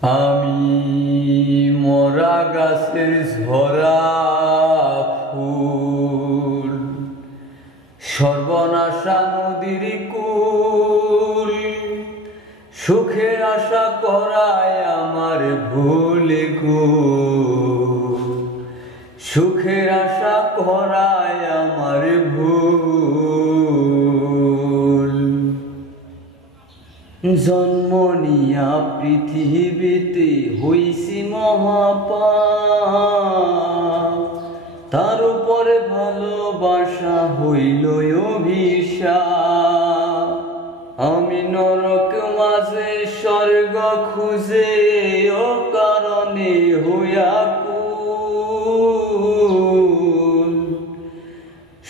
আমি মরা গাছের ঝরা ফুল, সর্বনাশা নদীর কূল, সুখের আশা করায় আমার ভুল গো, সুখের আশা করায় আমার ভুল। জন্ম নিয়া পৃথিবীতে হইছি মহাপাপ, তার উপরে ভালোবাসা হইল অভিশাপ। আমি নরক মাঝে স্বর্গ খুঁজে ও কারণে হইয়া কুল,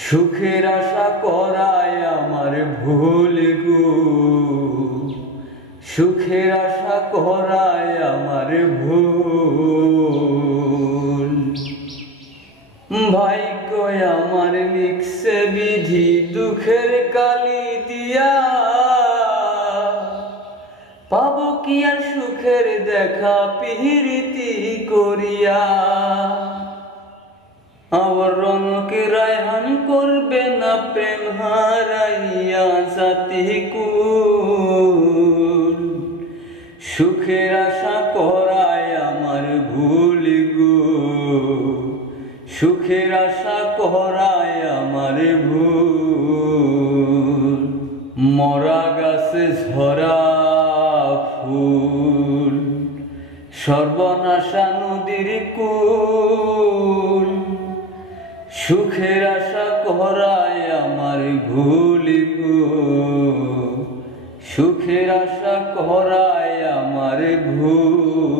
সুখের আশা করায় আমার ভুল গো, সুখের আশা করায় আমার ভুল। ভাগ্য আমার লিখছে বিধি দুঃখের কালি দিয়া, পাবো কি আর সুখের দেখা পিরিতি করিয়া। আবার রঙকে রায়হান করবে না প্রেম হারাইয়া জাতি কুল, সুখের আশা করায় আমার ভুল গো, সুখের আশা করায় আমার ভুল। মরা গাছে ঝরা ফুল, সর্বনাশা নদীর কূল, সুখের আশা করায় আমার ভুল গো, সুখের আশা করায় আমার ভুল।